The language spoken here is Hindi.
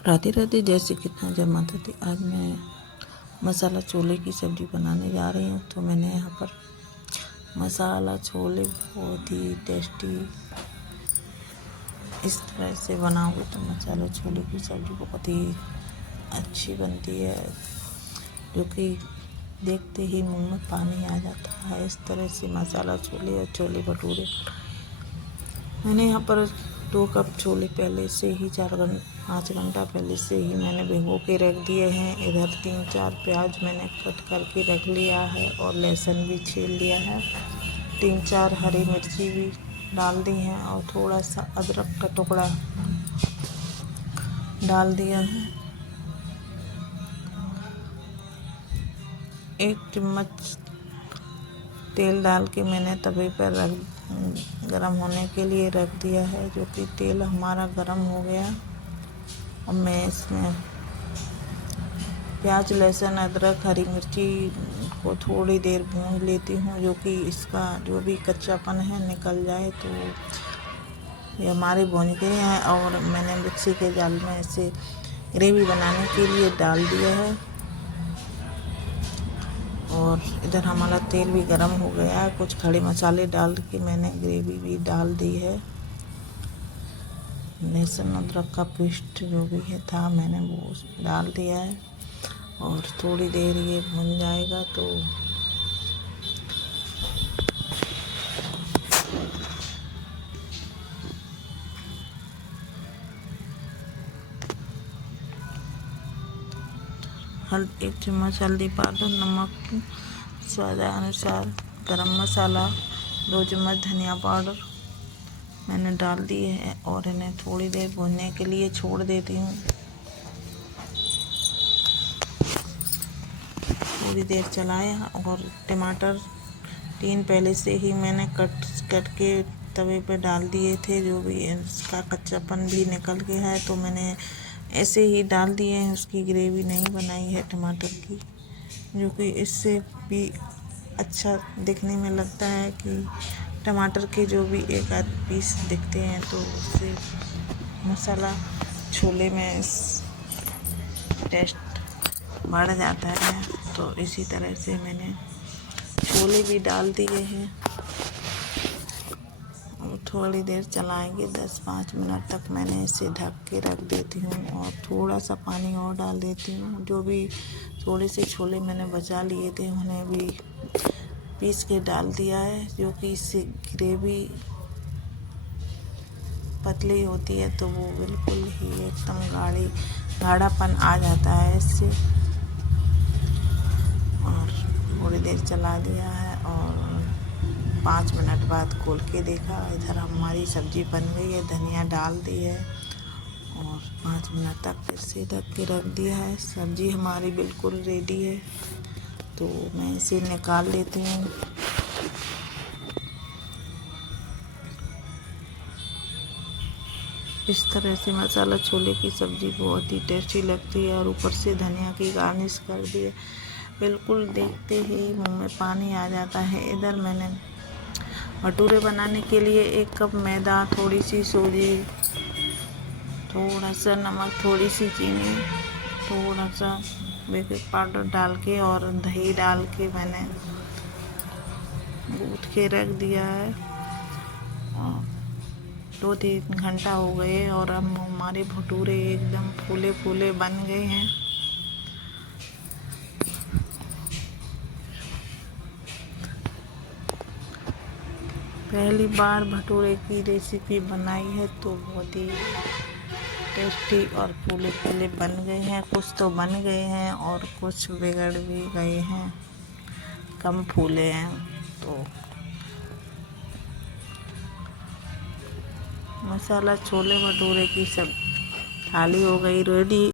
राधे राधे, जय श्री कृष्ण, जय माता दी। आज मैं मसाला छोले की सब्ज़ी बनाने जा रही हूँ। तो मैंने यहाँ पर मसाला छोले बहुत ही टेस्टी इस तरह से बनाऊँगी तो मसाला छोले की सब्ज़ी बहुत ही अच्छी बनती है, जो कि देखते ही मुंह में पानी आ जाता है। इस तरह से मसाला छोले और छोले भटूरे मैंने यहाँ पर 2 कप छोले पहले से ही 5 घंटा पहले से ही मैंने भिगो के रख दिए हैं। इधर 3-4 प्याज मैंने कट करके रख लिया है और लहसुन भी छील लिया है। 3-4 हरी मिर्ची भी डाल दी हैं और थोड़ा सा अदरक का टुकड़ा डाल दिया है। 1 चम्मच तेल डाल के मैंने तवे पर गरम होने के लिए रख दिया है, जो कि तेल हमारा गरम हो गया। और मैं इसमें प्याज, लहसुन, अदरक, हरी मिर्ची को थोड़ी देर भून लेती हूँ, जो कि इसका जो भी कच्चापन है निकल जाए। तो ये हमारे भून गए हैं और मैंने मिक्सी के जाल में इसे ग्रेवी बनाने के लिए डाल दिया है। और इधर हमारा तेल भी गरम हो गया है। कुछ खड़े मसाले डाल के मैंने ग्रेवी भी डाल दी है। लहसुन अदरक का पेस्ट जो भी है था मैंने वो डाल दिया है और थोड़ी देर ये भुन जाएगा तो 1 चम्मच हल्दी पाउडर, नमक स्वादानुसार, गरम मसाला, 2 चम्मच धनिया पाउडर मैंने डाल दिए हैं और इन्हें थोड़ी देर भूनने के लिए छोड़ देती हूँ। थोड़ी देर चलाएं और टमाटर 3 पहले से ही मैंने कट के तवे पे डाल दिए थे, जो भी इसका कच्चापन भी निकल गया है तो मैंने ऐसे ही डाल दिए हैं। उसकी ग्रेवी नहीं बनाई है टमाटर की, जो कि इससे भी अच्छा दिखने में लगता है कि टमाटर के जो भी 1 आध पीस दिखते हैं तो उससे मसाला छोले में टेस्ट बढ़ जाता है। तो इसी तरह से मैंने छोले भी डाल दिए हैं और थोड़ी देर चलाएंगे। 10-5 मिनट तक मैंने इसे ढक के रख देती हूँ और थोड़ा सा पानी और डाल देती हूँ। जो भी थोड़े से छोले मैंने बचा लिए थे उन्हें भी पीस के डाल दिया है, जो कि इससे ग्रेवी पतली होती है तो वो बिल्कुल ही एकदम गाढ़ापन आ जाता है इससे। और थोड़ी देर चला दिया है और 5 मिनट बाद खोल के देखा, इधर हमारी सब्ज़ी बन गई है। धनिया डाल दी है और 5 मिनट तक फिर से ढक के रख दिया है। सब्ज़ी हमारी बिल्कुल रेडी है, तो मैं इसे निकाल लेती हूँ। इस तरह से मसाला छोले की सब्ज़ी बहुत ही टेस्टी लगती है और ऊपर से धनिया की गार्निश कर दी है। बिल्कुल देखते ही मुंह में पानी आ जाता है। इधर मैंने भटूरे बनाने के लिए 1 कप मैदा, थोड़ी सी सूजी, थोड़ा सा नमक, थोड़ी सी चीनी, थोड़ा सा बेकिंग पाउडर डाल के और दही डाल के मैंने गूँथ के रख दिया है। और 2-3 घंटा हो गए और अब हमारे भटूरे एकदम फूले फूले बन गए हैं। पहली बार भटूरे की रेसिपी बनाई है तो बहुत ही टेस्टी और फूले फूले बन गए हैं। कुछ तो बन गए हैं और कुछ बिगड़ भी गए हैं, कम फूले हैं। तो मसाला छोले भटूरे की सब थाली हो गई रेडी।